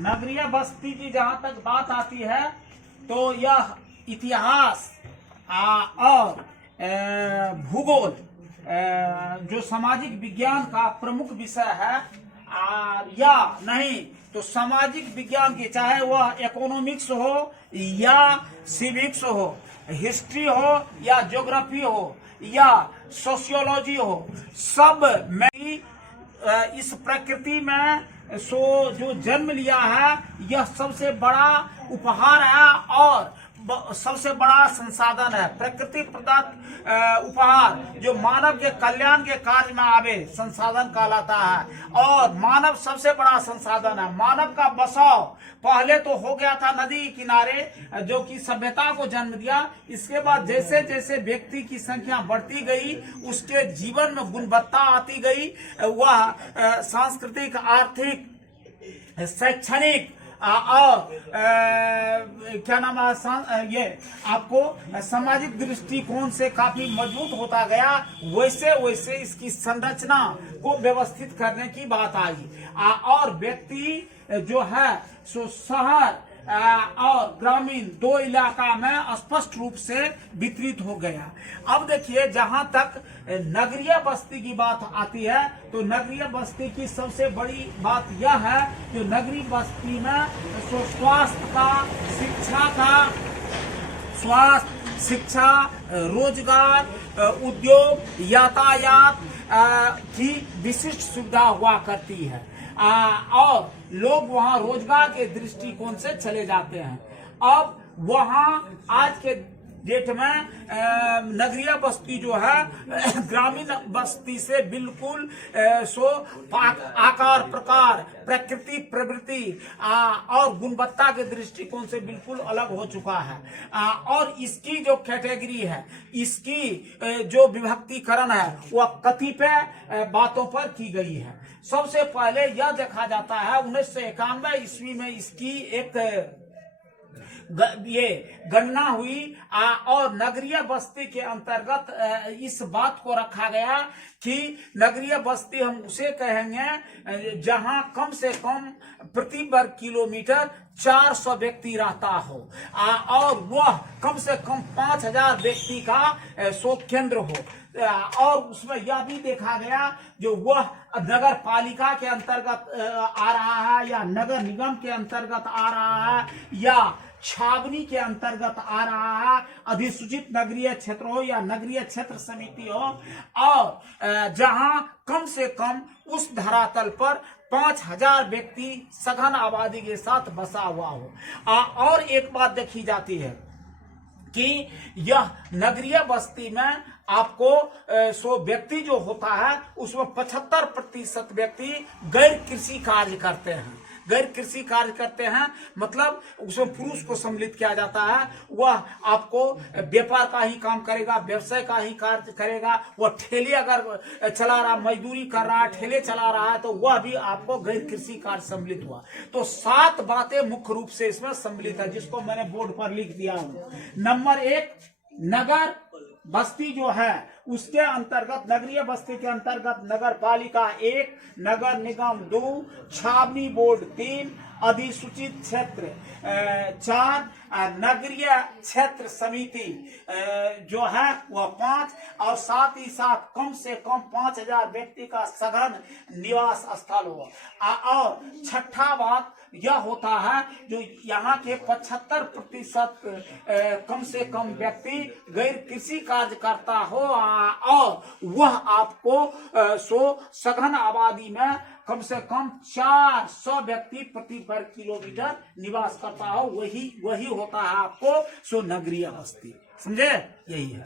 नगरीय बस्ती की जहां तक बात आती है तो यह इतिहास और भूगोल जो सामाजिक विज्ञान का प्रमुख विषय है या नहीं तो सामाजिक विज्ञान की, चाहे वह इकोनॉमिक्स हो या सिविक्स हो, हिस्ट्री हो या ज्योग्राफी हो या सोशियोलॉजी हो, सब में इस प्रकृति में जो जन्म लिया है यह सबसे बड़ा उपहार है और सबसे बड़ा संसाधन है। प्रकृति प्रदत्त उपहार जो मानव के कल्याण के कार्य में आवे संसाधन कहलाता है और मानव सबसे बड़ा संसाधन है। मानव का बसाव पहले तो हो गया था नदी किनारे, जो कि सभ्यता को जन्म दिया। इसके बाद जैसे जैसे व्यक्ति की संख्या बढ़ती गई, उसके जीवन में गुणवत्ता आती गई, वह सांस्कृतिक, आर्थिक, शैक्षणिक और क्या नाम है, ये आपको सामाजिक दृष्टिकोण से काफी मजबूत होता गया। वैसे वैसे इसकी संरचना को व्यवस्थित करने की बात आई और व्यक्ति जो है सो शहर और ग्रामीण दो इलाका में स्पष्ट रूप से वितरित हो गया। अब देखिए, जहां तक नगरीय बस्ती की बात आती है तो नगरीय बस्ती की सबसे बड़ी बात यह है कि नगरीय बस्ती में स्वास्थ्य, शिक्षा, रोजगार, उद्योग, यातायात की विशिष्ट सुविधा हुआ करती है और लोग वहां रोजगार के दृष्टिकोण से चले जाते हैं। अब वहां आज के डेट में नगरीय बस्ती जो है ग्रामीण बस्ती से बिल्कुल आकार, प्रकार, प्रकृति, प्रवृत्ति और गुणवत्ता के दृष्टिकोण से बिल्कुल अलग हो चुका है और इसकी जो कैटेगरी है, इसकी जो विभक्तिकरण है वह कतिपय बातों पर की गई है। सबसे पहले यह देखा जाता है 1991 ईस्वी में इसकी एक ये गणना हुई और नगरीय बस्ती के अंतर्गत इस बात को रखा गया कि नगरीय बस्ती हम उसे कहेंगे जहां कम से कम प्रति वर्ग किलोमीटर 400 व्यक्ति रहता हो और वह कम से कम 5000 व्यक्ति का केंद्र हो और उसमें यह भी देखा गया जो वह नगर पालिका के अंतर्गत आ रहा है या नगर निगम के अंतर्गत आ रहा है या छावनी के अंतर्गत आ रहा है, अधिसूचित नगरीय क्षेत्र हो या नगरीय क्षेत्र समिति हो और जहां कम से कम उस धरातल पर 5000 व्यक्ति सघन आबादी के साथ बसा हुआ हो। और एक बात देखी जाती है कि यह नगरीय बस्ती में आपको व्यक्ति जो होता है उसमें 75% व्यक्ति गैर कृषि कार्य करते हैं। गैर कृषि कार्य करते हैं मतलब उसमें पुरुष को सम्मिलित किया जाता है। वह आपको व्यापार का ही काम करेगा, व्यवसाय का ही कार्य करेगा। वह ठेले अगर चला रहा, मजदूरी कर रहा है, ठेले चला रहा है तो वह भी आपको गैर कृषि कार्य सम्मिलित हुआ। तो 7 बातें मुख्य रूप से इसमें सम्मिलित है, जिसको मैंने बोर्ड पर लिख दिया हूं। नंबर 1, नगर बस्ती जो है उसके अंतर्गत, नगरीय बस्ती के अंतर्गत नगर पालिका 1, नगर निगम 2, छावनी बोर्ड 3, अधिसूचित क्षेत्र 4, नगरीय क्षेत्र समिति जो है वह 5 और साथ ही साथ कम से कम 5000 व्यक्ति का सघन निवास स्थल हो। और छठा बात यह होता है जो यहाँ के 75% कम से कम व्यक्ति गैर कृषि कार्य करता हो और वह आपको सघन आबादी में कम से कम 400 व्यक्ति प्रति वर्ग किलोमीटर निवास करता हो, वही होता है आपको नगरीय बस्ती। समझे? यही है।